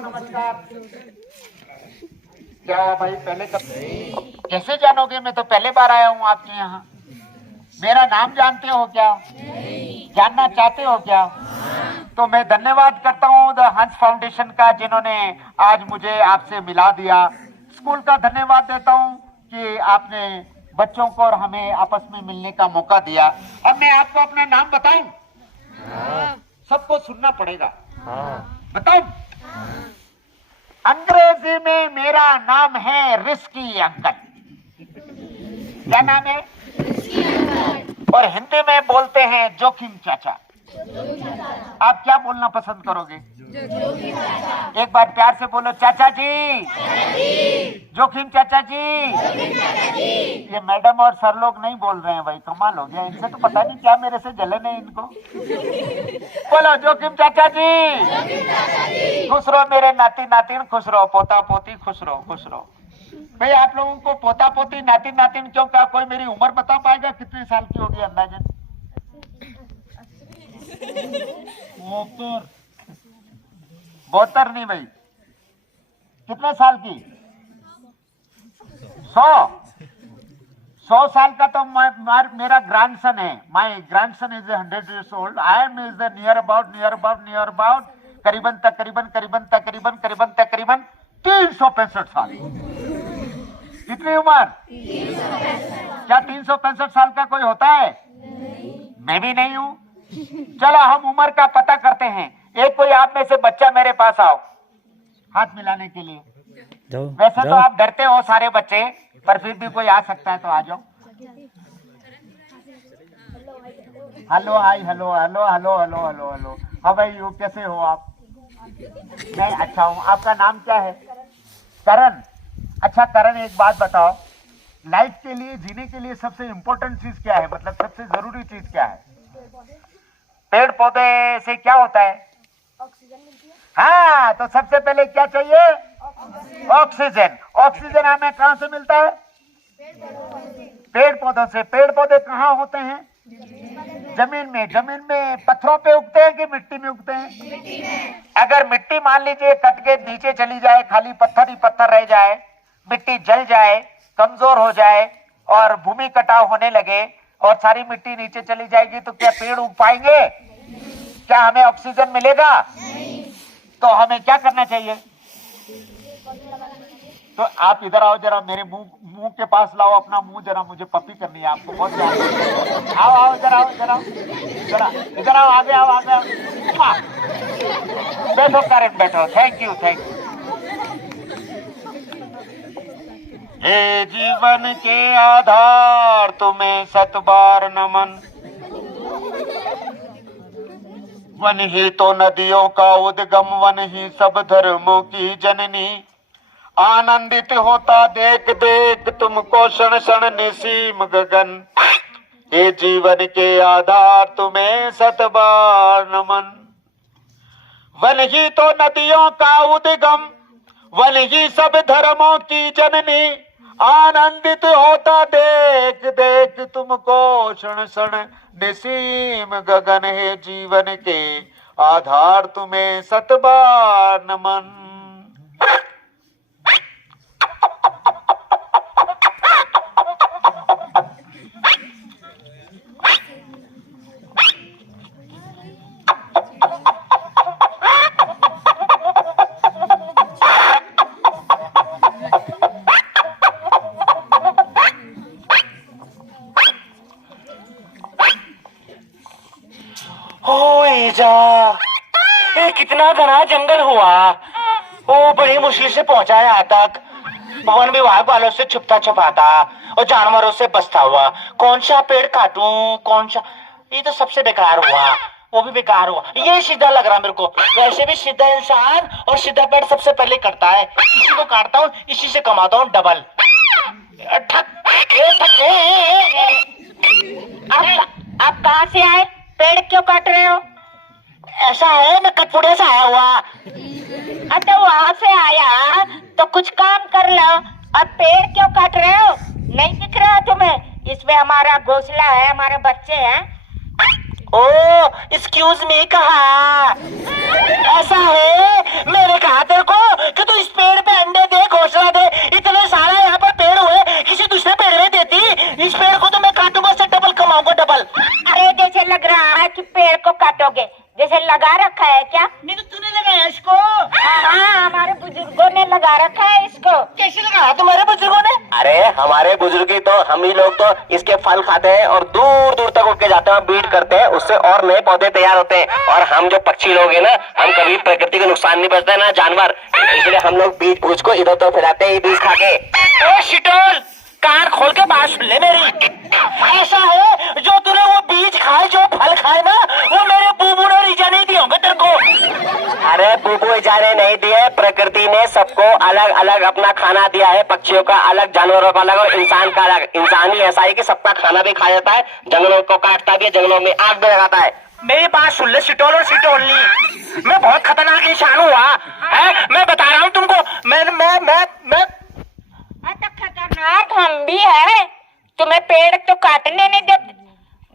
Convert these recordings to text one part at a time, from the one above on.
नमस्कार। क्या भाई पहले कब कैसे जानोगे? मैं तो पहले बार आया हूँ आपके यहाँ। मेरा नाम जानते हो क्या? जानना चाहते हो क्या? तो मैं धन्यवाद करता हूँ द हंस फाउंडेशन का, जिन्होंने आज मुझे आपसे मिला दिया। स्कूल का धन्यवाद देता हूँ कि आपने बच्चों को और हमें आपस में मिलने का मौका दिया। अब मैं आपको अपना नाम बताऊं? सबको सुनना पड़ेगा। बताऊं? अंग्रेजी में मेरा नाम है रिस्की अंकल। क्या नाम है? और हिंदी में बोलते हैं जोखिम चाचा। आप क्या बोलना पसंद करोगे? एक बार प्यार से बोलो, चाचा जी, जोखिम चाचा जी। ये मैडम और सर लोग नहीं बोल रहे हैं भाई, कमाल हो गया। इनसे तो पता नहीं क्या मेरे से जलन है इनको। बोलो जोखिम चाचा जी। खुश रहो मेरे नाती नातिन, खुश रहो पोता पोती, खुश रहो खुश रहो। भाई आप लोगों को पोता पोती नातिन नातिन क्यों कहा? कोई मेरी उम्र बता पाएगा कितने साल की होगी अंदाजन? 72 नहीं भाई, कितने साल की? 100 साल का तो मेरा ग्रैंडसन है। My grandson is 100 years old. I am is the near about करीबन तकरीबन 365 साल। कितनी उम्र? क्या 365 साल का कोई होता है? मैं भी नहीं हूं। चलो हम उम्र का पता करते हैं। एक कोई आप में से बच्चा मेरे पास आओ हाथ मिलाने के लिए। वैसे तो आप डरते हो सारे बच्चे, पर फिर भी कोई आ सकता है तो आ जाओ। Hello hi, hello hello hello hello hello hello. हाँ भाई, यू कैसे हो आप? मैं अच्छा हूँ। आपका नाम क्या है? करण। अच्छा करण, एक बात बताओ, लाइफ के लिए, जीने के लिए सबसे इम्पोर्टेंट चीज क्या है? मतलब सबसे जरूरी चीज क्या है? पेड़ पौधे से क्या होता है? ऑक्सीजन मिलती है। हाँ, तो सबसे पहले क्या चाहिए? ऑक्सीजन। ऑक्सीजन हमें कहाँ से मिलता है? पेड़ पौधों से। पेड़ पौधे कहाँ होते हैं? जमीन में। जमीन में पत्थरों पे उगते हैं कि मिट्टी में उगते हैं? मिट्टी में। अगर मिट्टी मान लीजिए कट के नीचे चली जाए, खाली पत्थर ही पत्थर रह जाए, मिट्टी जल जाए, कमजोर हो जाए और भूमि कटाव होने लगे और सारी मिट्टी नीचे चली जाएगी, तो क्या पेड़ उग पाएंगे? क्या हमें ऑक्सीजन मिलेगा? तो हमें क्या करना चाहिए? तो आप इधर आओ जरा, मेरे मुंह के पास लाओ अपना मुंह, जरा मुझे पप्पी करनी है आपको बहुत ज्यादा। आओ इधर आओ, जरा इधर आओ, आगे आओ। बैठो करण, बैठो। Thank you. हे जीवन के आधार तुम्हें 7 बार नमन। वन ही तो नदियों का उद्गम, वन ही सब धर्मों की जननी। आनंदित होता देख देख तुमको क्षण क्षण निसीम गगन। हे जीवन के आधार तुम्हें 7 बार नमन। वन ही तो नदियों का उद्गम, वन ही सब धर्मों की जननी। आनंदित होता देख देख तुमको क्षण क्षण निसीम गगन। है जीवन के आधार तुम्हें 7 बार नमन। ये कितना घना जंगल हुआ। वो बड़ी मुश्किल से पहुंचा है यहाँ तक। वन विभाग वालों से छुपता छुपाता और जानवरों से बचता हुआ। कौन सा पेड़ काटूं, कौन सा? ये तो सबसे बेकार हुआ। वो भी बेकार हुआ। ये सीधा लग रहा मेरे को। वैसे भी सीधा इंसान और सीधा पेड़ सबसे पहले कटता है। इसी को काटता हूँ, इसी से कमाता हूँ डबल। आप कहाँ से आए? पेड़ क्यों काट रहे हो? ऐसा है, मैं कटपुड़े से आया हुआ। अच्छा, वहाँ से आया तो कुछ काम कर लो। अब पेड़ क्यों काट रहे हो? नहीं दिख रहा तुम्हें? इसमें हमारा घोंसला है, हमारे बच्चे हैं। ओ एक्सक्यूज मी कहा। ऐसा है, मैंने कहा तेरे को कि तू इस पेड़ पे अंडे दे, घोंसला दे। इतने सारे यहाँ पर पेड़ हुए, किसी दूसरे पेड़ में देती। इस पेड़ को तो मैं काटूंगा, उससे डबल कमाऊंगा, डबल। अरे जैसे लग रहा है कि पेड़ को काटोगे, जैसे लगा रखा है क्या? नहीं तो तूने लगाया इसको? हाँ, हमारे बुजुर्गों ने लगा रखा है इसको। कैसे लगाया तुम्हारे बुजुर्गों ने? अरे हमारे बुजुर्ग तो, हम ही लोग तो इसके फल खाते हैं और दूर दूर तक उड़ के जाते हैं, बीट करते हैं, उससे और नए पौधे तैयार होते हैं। और हम जो पक्षी लोग हैं ना, हम कभी प्रकृति को नुकसान नहीं पहुंचता है ना जानवर, इसलिए हम लोग बीज बूझ को इधर उधर फैलाते हैं, बीज खा के। ओ शिटोल, कान खोल के बात सुन ले मेरी। ऐसा है, जो तूने वो बीज खाए, जो फल खाए ना, वो मेरे बूबू ने रीजा नहीं दिए होंगे तेरे को। अरे बूबू इजाने नहीं दिए, प्रकृति ने सबको अलग अलग अपना खाना दिया है। पक्षियों का अलग, जानवरों का अलग और इंसान का अलग। इंसान ही ऐसा है कि सबका खाना भी खा जाता है, जंगलों को काटता भी है, जंगलों में आग भी लगाता है। मेरी बात सुन ले शिटोल और शिटोलनी, मैं बहुत खतरनाक इंसान हुआ है, मैं बता रहा हूँ तुमको। मैं तो खतरनाक हम भी है, तुम्हें पेड़ तो काटने नहीं देते।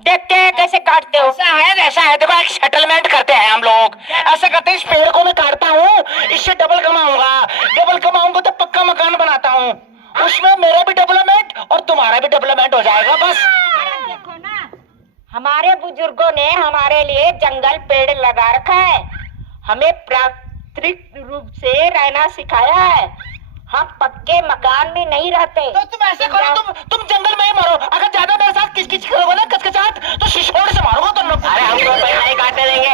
देखते हैं कैसे काटते हो। ऐसा है, वैसा है, देखो एक सेटलमेंट करते हैं हम लोग। ऐसा करते हैं, इस पेड़ को मैं काटता हूँ, इससे डबल कमाऊंगा, डबल कमाऊंगा तो पक्का मकान बनाता हूँ, उसमें मेरा भी डेवलपमेंट और तुम्हारा भी डेवलपमेंट हो जाएगा। बस देखो ना, हमारे बुजुर्गों ने हमारे लिए जंगल पेड़ लगा रखा है, हमें प्राकृतिक रूप से रहना सिखाया है। हम पक्के मकान में नहीं रहते। तो तुम ऐसे करो, तुम जंगल में ही मरो। अगर ज्यादा मेरे साथ किचकिच करोगे ना, कचकचाहट, तो शिशोड़ से मारूंगा तुम लोग। अरे हम तो नहीं काटने देंगे।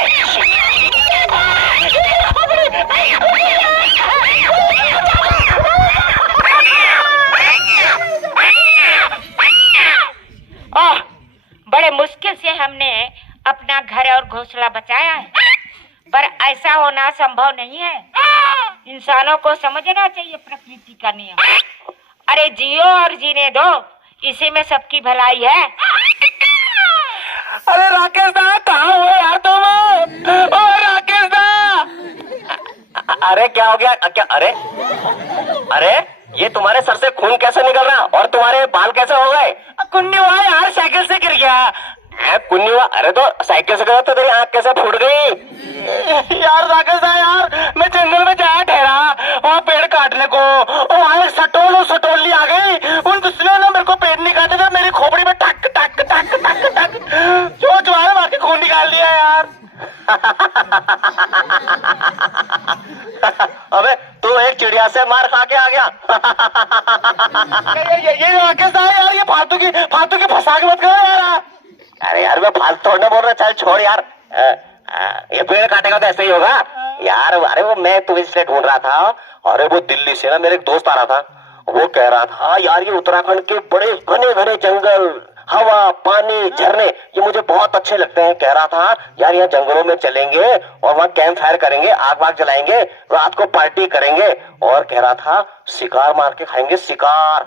बड़े मुश्किल से हमने अपना घर और घोंसला बचाया है, पर ऐसा होना संभव नहीं है। इंसानों को समझना चाहिए प्रकृति का नियम। अरे जियो और जीने दो, इसी में सबकी भलाई है। अरे राकेश दा, कहाँ हो यार तुम? ओ राकेश दा! अरे क्या हो गया? क्या? अरे ये तुम्हारे सर से खून कैसे निकल रहा और तुम्हारे बाल कैसे हो गए? कुन्नी हुआ यार, साइकिल से गिर गया। कुन्नी हुआ? अरे तो साइकिल से गिरा तो तेरी आँख कैसे फूट गई? यार राकेश दा, यार मैं जंगल में जाया ठहरा, वहाँ पेड़ काटने को, वहाँ एक सटोल और सटोली आ गई। उन दूसरे ने मेरे को पेड़ नहीं काटे थे, मेरी खोपड़ी में टक टक टक टक टक चोट मारे, मार के खून निकाल दिया यार। अबे तू एक चिड़िया से मार खा के आ गया। ये राकेश दा यार, ये फालतू की फंसा के मत करो यार। अरे यार मैं फालतू थोड़ा बोल रहा, चल छोड़ यार। ये पेड़ काटेगा तो ऐसे ही होगा यार। अरे वो मैं तुम्हें इसलिए ढूंढ रहा था, अरे वो दिल्ली से ना मेरे एक दोस्त आ रहा था, वो कह रहा था यार ये उत्तराखंड के बड़े घने घने जंगल, हवा, पानी, झरने, ये मुझे बहुत अच्छे लगते हैं। कह रहा था यार यहाँ जंगलों में चलेंगे और वहाँ कैंप फायर करेंगे, आग वाग जलाएंगे, रात को पार्टी करेंगे, और कह रहा था शिकार मार के खाएंगे। शिकार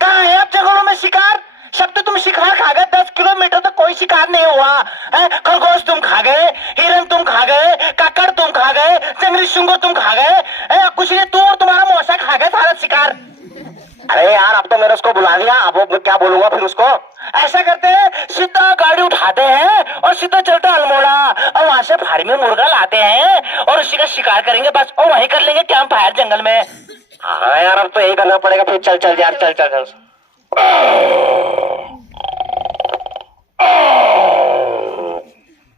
कहाँ है अब जंगलों में शिकार? सब तो तुम शिकार खा गए, 10 किलोमीटर तो कोई शिकार नहीं हुआ है। खरगोश तुम खा गए, हिरन तुम खा गए, काकड़ तुम खा गए, जंगली सुंगो तुम खा गए, कुछ नहीं, तू और तुम्हारा मौसा खा गए सारा शिकार। अरे यार अब तो मैंने उसको बुला लिया, अब वो क्या बोलूंगा फिर उसको। ऐसा करते हैं, सीधा गाड़ी उठाते हैं और सीधा चलते अल्मोड़ा, और वहां से भारी में मुर्गा लाते हैं और उसी का शिकार करेंगे बस, और वहीं कर लेंगे कैंप फायर जंगल में। हाँ यार अब तो यही करना पड़ेगा फिर। चल चल यार, चल चल चल।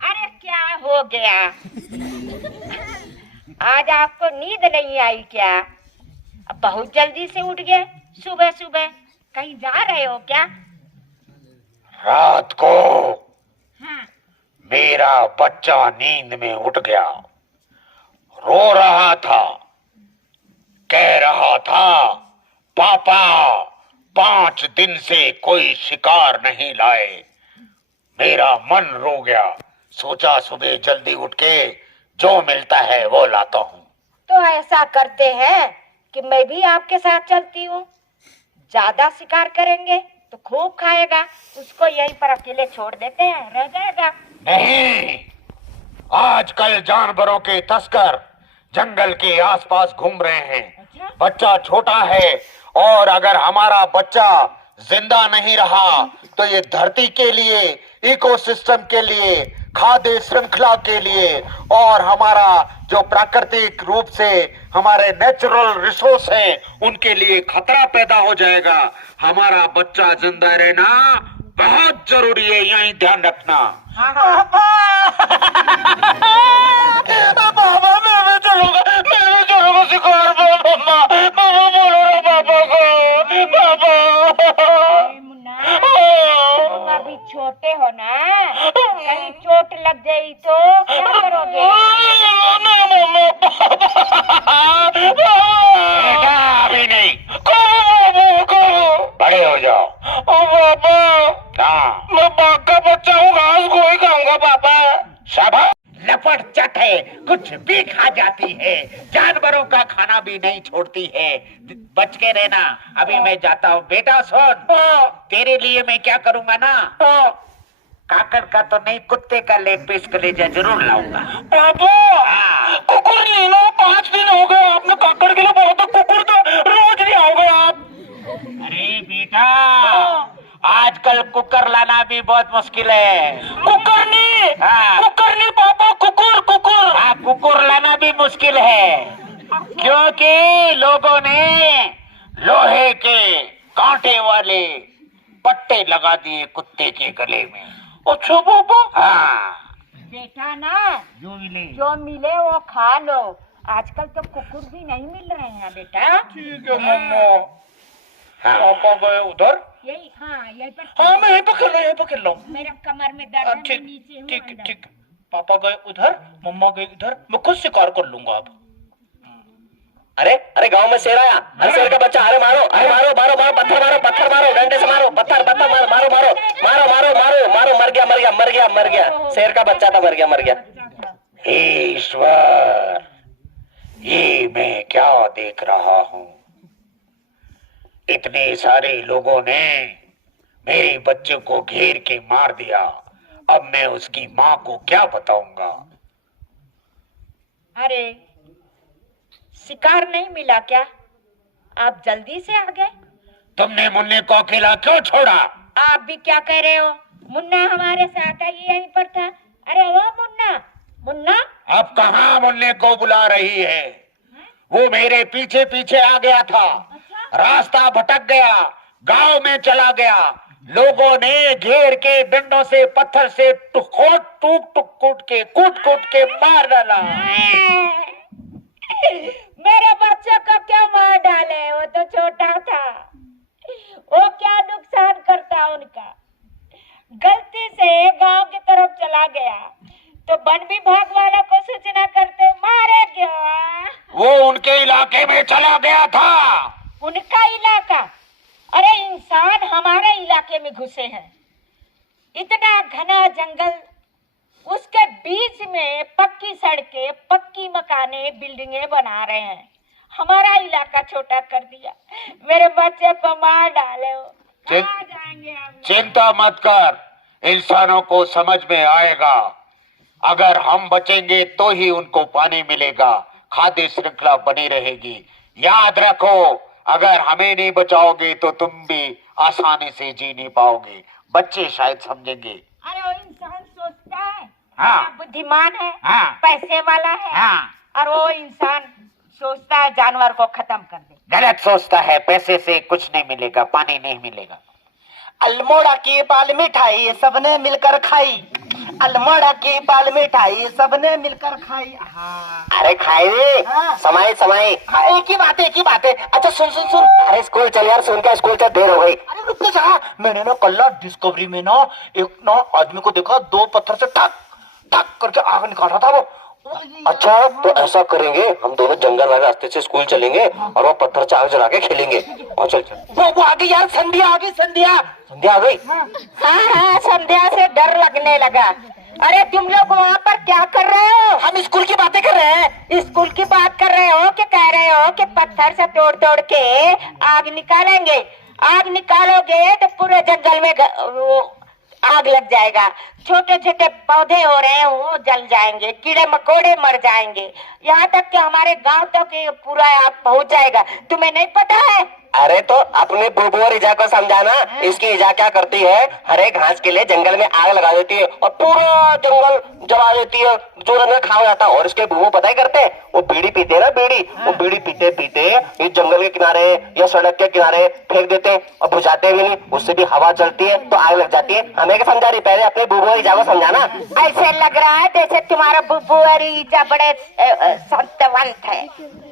अरे क्या हो गया? आज आपको नींद नहीं आई क्या? अब बहुत जल्दी से उठ गए सुबह सुबह, कहीं जा रहे हो क्या? रात को हाँ। मेरा बच्चा नींद में उठ गया, रो रहा था, कह रहा था पापा 5 दिन से कोई शिकार नहीं लाए। मेरा मन रो गया, सोचा सुबह जल्दी उठ के जो मिलता है वो लाता हूँ। तो ऐसा करते हैं कि मैं भी आपके साथ चलती हूँ। ज्यादा शिकार करेंगे तो खूब खाएगा, उसको यहीं पर अकेले छोड़ देते हैं, रह जाएगा। नहीं, आजकल जानवरों के तस्कर जंगल के आसपास घूम रहे हैं। अच्छा? बच्चा छोटा है, और अगर हमारा बच्चा जिंदा नहीं रहा तो ये धरती के लिए, इकोसिस्टम के लिए, खाद्य श्रृंखला के लिए और हमारा जो प्राकृतिक रूप से हमारे नेचुरल रिसोर्स हैं उनके लिए खतरा पैदा हो जाएगा। हमारा बच्चा जिंदा रहना बहुत जरूरी है, यही ध्यान रखना। पापा मैं भी चलूंगा शिकार पे। मम्मा बोलो ना पापा को। पापा मुन्ना, तुम अभी छोटे हो ना, कहीं चोट लग गई तो क्या करोगे? बेटा अभी नहीं, बड़े हो जाओ। हाँ मैं बाघ का बच्चा हूँ, घास को ही खाऊंगा पापा। शाबाश। लपट चट है, कुछ भी खा जाती है, जानवरों का खाना भी नहीं छोड़ती है। बच के रहना, अभी मैं जाता हूँ। बेटा सुन, तेरे लिए मैं क्या करूँगा ना, काकड़ का तो नहीं, कुत्ते का लेग पीस कलेजा जरूर लाऊंगा। पापा कुकुर नहीं लो, 5 दिन हो गए आपने काकड़ के लिए बहुत, कुकुर तो रोज नहीं आओगे आप। अरे बेटा, आजकल कुकर लाना भी बहुत मुश्किल है। कुकर नहीं, हाँ। कुकर नहीं पापा, कुकुर। हाँ, कुकुर लाना भी मुश्किल है, क्योंकि लोगों ने लोहे के कांटे वाले पट्टे लगा दिए कुत्ते के गले में। अच्छा पापा। हाँ, बेटा ना, जो मिले वो खा लो। आजकल तो कुकुर भी नहीं मिल रहे हैं बेटा। ठीक है मम्मा। हाँ। पापा गए उधर। यही यही पर। हाँ मैं यहीं पर खेल रहा हूँ। मेरा कमर में दर्द है, मैं ठीक नीचे हूँ ठीक अंदर। ठीक। पापा गए उधर, मम्मा गई इधर, मैं खुद शिकार कर लूंगा अब। अरे गांव में शेर आया। अरे शेर का बच्चा, अरे मारो पत्थर मारो, डंडे से मारो, पत्थर मारो, मर गया। शेर का बच्चा था, मर गया। हे ईश्वर, ये मैं क्या देख रहा हूँ? इतने सारे लोगों ने मेरे बच्चे को घेर के मार दिया, अब मैं उसकी माँ को क्या बताऊंगा? अरे शिकार नहीं मिला क्या? आप जल्दी से आ गए। तुमने मुन्ने को अकेला क्यों छोड़ा? आप भी क्या कह रहे हो? मुन्ना हमारे साथ है, ये यहीं पर था। अरे वो मुन्ना अब कहाँ मुन्ने को बुला रही है? वो मेरे पीछे पीछे आ गया था, रास्ता भटक गया, गांव में चला गया। लोगों ने घेर के डंडों से, पत्थर से कूट के मार डाला। मेरे बच्चे को क्यों मार डाले? वो तो छोटा था, वो क्या नुकसान करता उनका? गलती से गांव की तरफ चला गया तो वन विभाग वालों को सूचना करते, मारे क्या? वो उनके इलाके में चला गया था। उनका इलाका? अरे इंसान हमारे इलाके में घुसे हैं। इतना घना जंगल, उसके बीच में पक्की सड़कें, पक्की मकाने, बिल्डिंगें बना रहे हैं। हमारा इलाका छोटा कर दिया, मेरे बच्चे को मार डाले। आ जाएंगे हम। चिंता मत कर, इंसानों को समझ में आएगा। अगर हम बचेंगे तो ही उनको पानी मिलेगा, खाद्य श्रृंखला बनी रहेगी। याद रखो, अगर हमें नहीं बचाओगे तो तुम भी आसानी से जी नहीं पाओगे। बच्चे शायद समझेंगे। अरे वो इंसान सोचता है, हाँ। बुद्धिमान है, हाँ। पैसे वाला है, हाँ। और वो इंसान सोचता है जानवर को खत्म कर दे। गलत सोचता है, पैसे से कुछ नहीं मिलेगा, पानी नहीं मिलेगा। अल्मोड़ा की बाल मिठाई सबने मिलकर खाई, अल्मोड़ा की बाल मिठाई सबने मिलकर खाई। अरे खाई समाई एक ही बात है। अच्छा सुन। अरे स्कूल चल यार, सुन के स्कूल चल, देर हो गई। अरे रुक तो जा, मैंने ना कल डिस्कवरी में ना एक ना आदमी को देखा, 2 पत्थर से ठक करके आग निकाल रहा था वो। अच्छा तो ऐसा करेंगे, हम दोनों जंगल वाले रास्ते से स्कूल चलेंगे और वो पत्थर से आग जला के खेलेंगे। और चल वो आ गई यार, संध्या आ गई। संध्या आ गई। हाँ, संध्या से डर लगने लगा। अरे तुम लोग वहाँ पर क्या कर रहे हो? हम स्कूल की बातें कर रहे हैं। स्कूल की बात कर रहे हो कि कह रहे हो कि पत्थर से तोड़ के आग निकालेंगे? आग निकालोगे तो पूरे जंगल में वो आग लग जाएगा, छोटे छोटे पौधे हो रहे हैं वो जल जाएंगे, कीड़े मकोड़े मर जाएंगे, यहाँ तक कि हमारे गांव तक पूरा आग पहुँच जाएगा। तुम्हें नहीं पता है? अरे तो अपने बुबू और ईजा को समझाना, इसकी ईजा क्या करती है, हरे घास के लिए जंगल में आग लगा देती है और पूरा जंगल जला देती है, जो रंग खा जाता है। और इसके बुबू पता ही करते हैं, वो बीड़ी पीते हैं ना, बीड़ी, वो बीड़ी पीते पीते इस जंगल के किनारे या सड़क के किनारे फेंक देते हैं और बुझाते भी नहीं, उससे भी हवा चलती है तो आग लग जाती है। हमें क्या समझा रही, पहले अपने बुबू और ईजा को समझाना। ऐसे लग रहा है जैसे तुम्हारा बुब्बू और ईजा बड़े संतवंत है,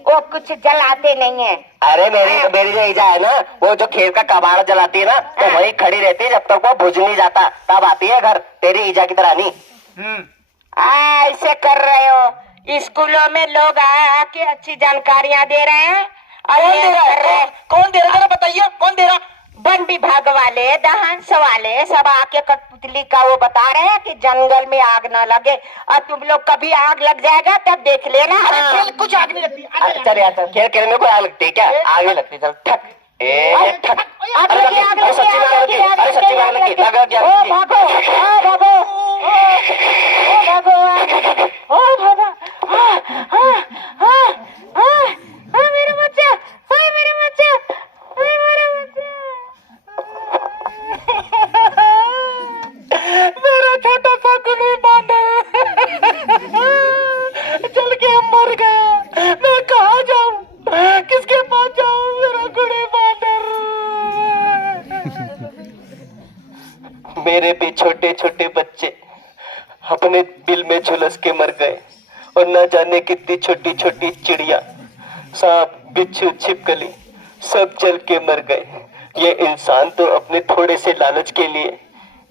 वो कुछ जलाते नहीं है। अरे मेरी जो ईजा है ना, वो जो खेत का कबाड़ जलाती है ना, तो वही खड़ी रहती है जब तक वो बुझ नहीं जाता, तब आती है घर, तेरी ईजा की तरह नहीं। ऐसे कर रहे हो, स्कूलों में लोग आके अच्छी जानकारियां दे रहे हैं। कौन दे रहा है बताइए, कौन दे रहा? वन विभाग वाले, दहंस वाले सब आके कठपुतली का वो बता रहे हैं कि जंगल में आग न लगे, और तुम लोग कभी आग लग जाएगा तब देख लेना। कुछ आग नहीं लगती। चल यार, खेल खेल में कोई आग लगती है क्या? आग नहीं लगती, चल ठक ठक। अरे सच्ची में आग लगी, अरे सच्ची में आग लगी, लगा क्या? भागो भागो मेरे बच्चे, मेरे बच्चे, मेरे बच्चे, मेरा छोटा सा कुली बांधर चल के मर गया, मैं कहाँ जाऊँ, किसके पास जाऊँ, मेरा कुली बांधर। मेरे भी छोटे छोटे बच्चे अपने बिल में झुलस के मर गए, और न जाने कितनी छोटी छोटी चिड़िया, सांप, बिच्छू, छिपकली सब जल के मर गए। ये इंसान तो अपने थोड़े से लालच के लिए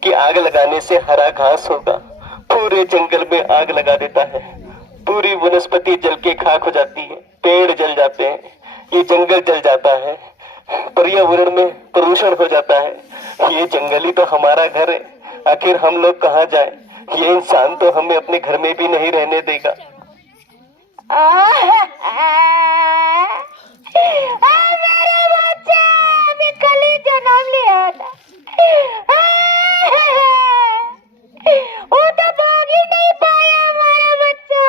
कि आग लगाने से हरा घास होगा, पूरे जंगल में आग लगा देता है, पूरी वनस्पति जल के खाक हो जाती है, पेड़ जल जाते हैं, ये जंगल जल जाता है, पर्यावरण में प्रदूषण हो जाता है। ये जंगल ही तो हमारा घर है, आखिर हम लोग कहाँ जाएं? ये इंसान तो हमें अपने घर में भी नहीं रहने देगा। मेरे बच्चे, अभी कल ही जन्म लिया था, वो तो भाग ही नहीं पाया हमारा बच्चा।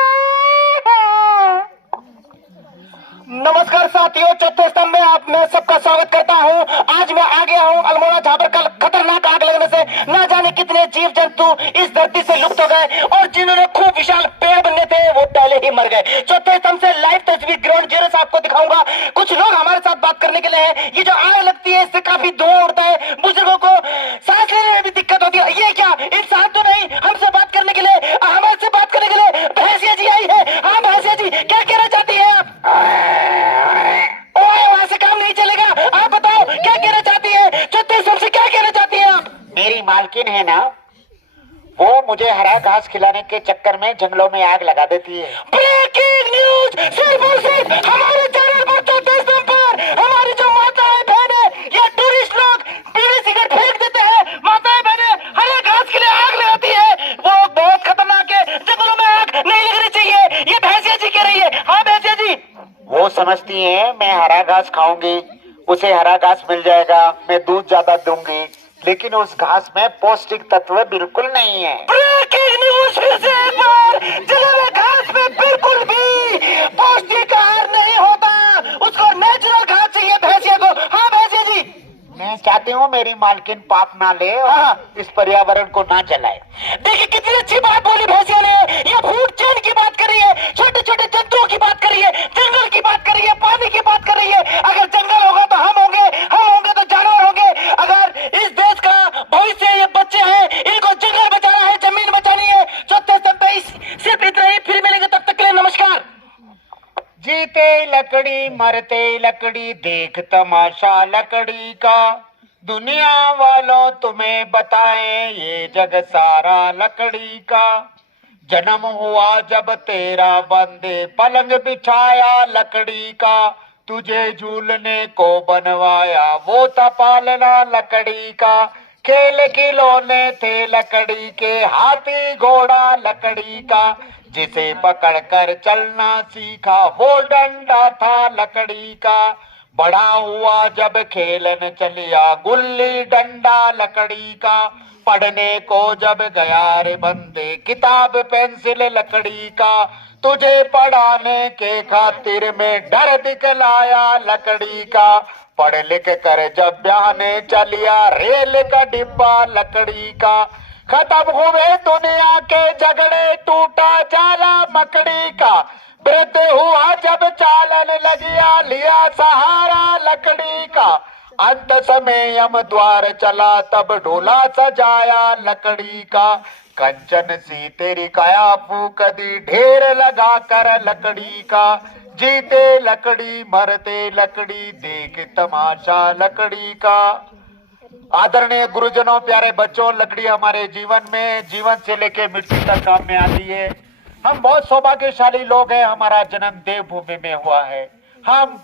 नमस्कार साथियों, चौथे स्तंभ में आप मैं सबका स्वागत करता हूं। आज मैं आ गया हूं अल्मोड़ा, जहां पर कल खतरनाक आग लगने से न जाने कितने जीव जंतु इस धरती से लुप्त हो गए, और जिन्होंने खूब विशाल पेड़ बनने थे वो पहले ही मर गए। चौथे स्तंभ से लाइव तस्वीर ग्राउंड जीरो से आपको दिखाऊंगा। कुछ लोग हमारे साथ बात करने के लिए हैं। ये जो आग लगती है इससे काफी धुआं उड़ता है, बुजुर्गों को सांस लेने में भी दिक्कत होती है। ये क्या इंसान तो नहीं, हमसे बात करने के लिए, हमारे से बात करने के लिए भैंसिया जी आई है। हाँ भैंसिया जी, क्या कहना चाहती है आप? ओए, वहां से काम नहीं चलेगा, आप बताओ क्या कहना चाहती है, चौथे स्तंभ से क्या कहना चाहती है आप? मेरी मालकिन है ना, वो मुझे हरा घास खिलाने के चक्कर में जंगलों में आग लगा देती है। ब्रेकिंग न्यूज, सिर्फ और सिर्फ हमारे चैनल पर चौथे स्तंभ पर। हमारी जो माताएं बहनें या टूरिस्ट लोग बीड़ी सिगरेट फेंक देते हैं, माताएं बहनें हरे घास के लिए आग लगाती है, वो बहुत खतरनाक है, जंगलों में आग नहीं लगनी चाहिए, ये भैंसिया जी कह रही है। हाँ भैंसिया जी, वो समझती है मैं हरा घास खाऊंगी, उसे हरा घास मिल जाएगा, मैं दूध ज्यादा दूंगी, लेकिन उस घास में पौष्टिक तत्व बिल्कुल नहीं है। ब्रेकिंग न्यूज फिर से एक बार, जले हुए घास में बिल्कुल भी पौष्टिक आहार नहीं होता, उसको नेचुरल घास चाहिए भैंसिया को। हाँ भैंसिया जी, मैं चाहती हूँ मेरी मालकिन पाप ना ले और इस पर्यावरण को ना जलाए। देखिए कितनी अच्छी बात बोली भैंसिया ने। ये फूड चेन की बात कर रही है, छोटे छोटे जंतुओं की बात कर रही है, जंगल की बात कर रही है, पानी की बात कर रही है। अगर जंगल होगा तो हम होंगे तो जानवर होंगे। अगर इस देश का भविष्य ये बच्चे हैं, इनको जंगल बचाना है, जमीन बचानी है। चौथे स्तंभ पे सिर्फ इतना ही, फिर मिलेंगे, तब तक के लिए नमस्कार। जीते लकड़ी मरते लकड़ी, देख तमाशा लकड़ी का, दुनिया वालों तुम्हें बताएं ये जग सारा लकड़ी का। जन्म हुआ जब तेरा बंदे पलंग बिछाया लकड़ी का, तुझे झूलने को बनवाया वो था पालना लकड़ी का। खेल खिलौने थे लकड़ी के, हाथी घोड़ा लकड़ी का, जिसे पकड़कर चलना सीखा वो डंडा था लकड़ी का। बड़ा हुआ जब खेलन चलिया गुल्ली डंडा लकड़ी का, पढ़ने को जब गया रे बंदे किताब पेंसिल लकड़ी का, तुझे पढ़ाने के खातिर में डर दिखलाया लकड़ी का। पढ़ लिख कर जब ब्याहने चलिया, रेल का डिब्बा लकड़ी का, खत्म हुए दुनिया के झगड़े, टूटा जाला मकड़ी का, वृद्ध हुआ जब चालन लगिया, लिया सहारा लकड़ी का, अंत समय यम द्वार चला, तब ढोला सजाया लकड़ी का, कंचन सी तेरी काया फूक दी, ढेर लगा कर लकड़ी का, जीते लकड़ी मरते लकड़ी, देख तमाशा लकड़ी का। आदरणीय गुरुजनों, प्यारे बच्चों, लकड़ी हमारे जीवन से लेके मृत्यु तक काम में आती है। हम बहुत सौभाग्यशाली लोग हैं, हमारा जन्म देवभूमि में हुआ है, हम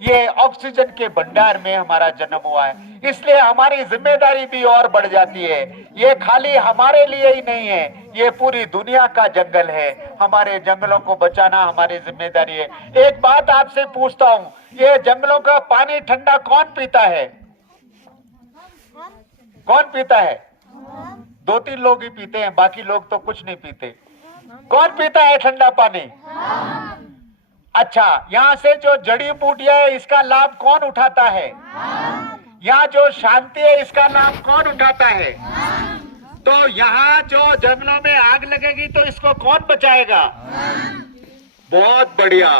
ये ऑक्सीजन के भंडार में हमारा जन्म हुआ है, इसलिए हमारी जिम्मेदारी भी और बढ़ जाती है। ये खाली हमारे लिए ही नहीं है, ये पूरी दुनिया का जंगल है, हमारे जंगलों को बचाना हमारी जिम्मेदारी है। एक बात आपसे पूछता हूँ, ये जंगलों का पानी ठंडा कौन पीता है? कौन पीता है? 2-3 लोग ही पीते हैं, बाकी लोग तो कुछ नहीं पीते। कौन पीता है ठंडा पानी? अच्छा, यहाँ से जो जड़ी बूटियां है इसका लाभ कौन उठाता है? यहाँ जो शांति है इसका लाभ कौन उठाता है? तो यहाँ जो जंगलों में आग लगेगी तो इसको कौन बचाएगा? बहुत बढ़िया,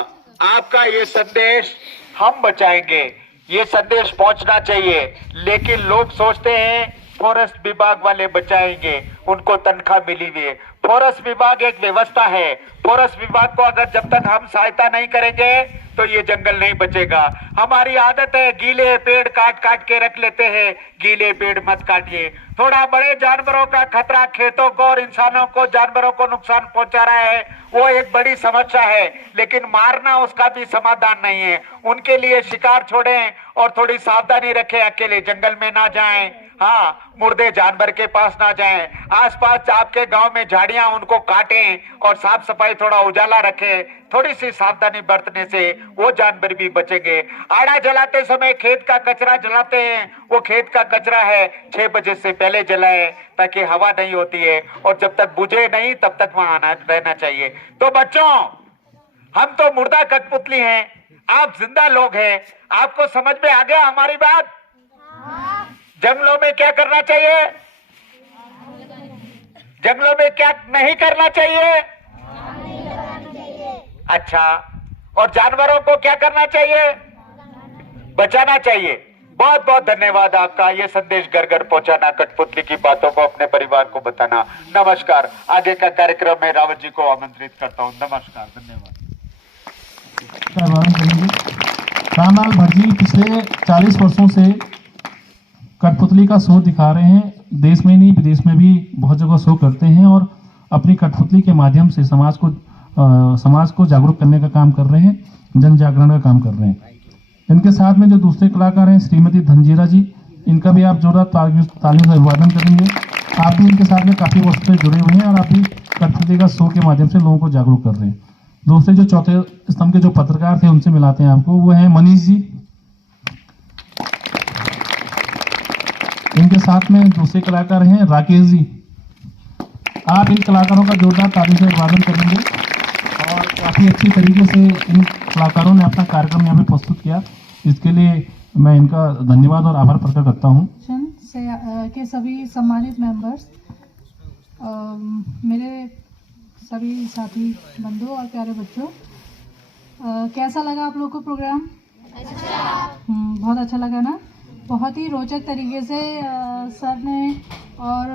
आपका ये संदेश हम बचाएंगे, ये संदेश पहुंचना चाहिए। लेकिन लोग सोचते हैं फॉरेस्ट विभाग वाले बचाएंगे, उनको तनख्वाह मिली हुई है। फॉरेस्ट विभाग एक व्यवस्था है, फॉरेस्ट विभाग को अगर जब तक हम सहायता नहीं करेंगे तो ये जंगल नहीं बचेगा। हमारी आदत है गीले पेड़ काट काट के रख लेते हैं, गीले पेड़ मत काटिए। थोड़ा बड़े जानवरों का खतरा खेतों को और इंसानों को, जानवरों को नुकसान पहुंचा रहा है, वो एक बड़ी समस्या है, लेकिन मारना उसका भी समाधान नहीं है। उनके लिए शिकार छोड़ें और थोड़ी सावधानी रखें, अकेले जंगल में ना जाएं, हाँ, मुर्दे जानवर के पास ना जाएं, आसपास आपके गांव में झाड़ियां उनको काटें और साफ सफाई थोड़ा उजाला रखें। थोड़ी सी सावधानी बरतने से वो जानवर भी बचेंगे। आड़ा जलाते समय खेत का कचरा जलाते हैं, वो खेत का कचरा है 6 बजे से पहले जलाएं ताकि हवा नहीं होती है, और जब तक बुझे नहीं तब तक वहां रहना चाहिए। तो बच्चों, हम तो मुर्दा कठपुतली हैं, आप जिंदा लोग हैं, आपको समझ में आ गया हमारी बात? जंगलों में क्या करना चाहिए, जंगलों में क्या नहीं करना चाहिए? अच्छा, और जानवरों को क्या करना चाहिए? बचाना चाहिए। बहुत बहुत धन्यवाद आपका, ये संदेश घर घर पहुंचाना, कठपुतली की बातों को अपने परिवार को बताना। नमस्कार। आगे का कार्यक्रम में रावत जी को आमंत्रित करता हूं। नमस्कार, धन्यवाद। रामलाल भट्ट जी पिछले 40 वर्षों से कठपुतली का शो दिखा रहे हैं, देश में नहीं विदेश में भी बहुत जगह शो करते हैं और अपनी कठपुतली के माध्यम से समाज को जागरूक करने का काम कर रहे हैं, जन जागरण का काम कर रहे हैं। इनके साथ में जो दूसरे कलाकार हैं श्रीमती धनजीरा जी, इनका भी आप जोरदार तालियों से अभिवादन करेंगे। आप भी इनके साथ में काफ़ी वर्ष से जुड़े हुए हैं और आप भी कठपुतली का शो के माध्यम से लोगों को जागरूक कर रहे हैं। दूसरे जो चौथे स्तंभ के जो पत्रकार थे उनसे मिलाते हैं आपको, वो हैं मनीष जी। इनके साथ में दूसरे कलाकार हैं राकेश जी। आप इन कलाकारों का जोरदार तालियों से अभिवादन करेंगे और काफ़ी अच्छी तरीके से इन कलाकारों ने अपना कार्यक्रम यहाँ पे प्रस्तुत किया, इसके लिए मैं इनका धन्यवाद और आभार प्रकट करता हूँ। के सभी सम्मानित मेंबर्स, मेरे सभी साथी बंधु और प्यारे बच्चों, कैसा लगा आप लोग को प्रोग्राम? बहुत अच्छा लगा ना? बहुत ही रोचक तरीके से सर ने और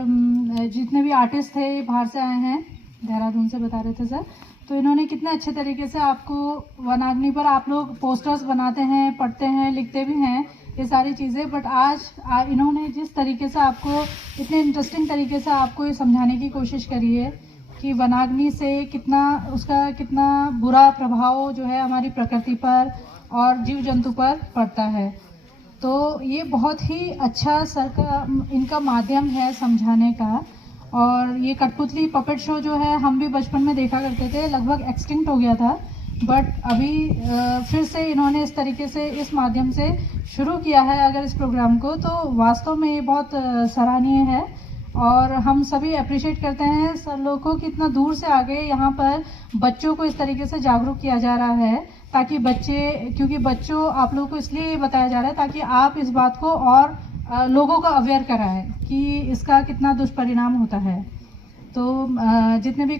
जितने भी आर्टिस्ट थे बाहर से आए हैं, देहरादून से बता रहे थे सर, तो इन्होंने कितने अच्छे तरीके से आपको वनाग्नि पर आप लोग पोस्टर्स बनाते हैं, पढ़ते हैं, लिखते भी हैं, ये सारी चीज़ें, बट आज इन्होंने जिस तरीके से आपको इतने इंटरेस्टिंग तरीके से आपको ये समझाने की कोशिश करी है कि वनाग्नि से कितना बुरा प्रभाव जो है हमारी प्रकृति पर और जीव जंतु पर पड़ता है। तो ये बहुत ही अच्छा सर का इनका माध्यम है समझाने का। और ये कठपुतली पपेट शो जो है हम भी बचपन में देखा करते थे, लगभग एक्सटिंक्ट हो गया था, बट अभी फिर से इन्होंने इस तरीके से इस माध्यम से शुरू किया है अगर इस प्रोग्राम को, तो वास्तव में ये बहुत सराहनीय है। और हम सभी अप्रिशिएट करते हैं सर लोग को कि इतना दूर से आगे यहाँ पर बच्चों को इस तरीके से जागरूक किया जा रहा है, ताकि बच्चे, क्योंकि बच्चों आप लोगों को इसलिए बताया जा रहा है ताकि आप इस बात को और लोगों को अवेयर कराएं कि इसका कितना दुष्परिणाम होता है। तो जितने भी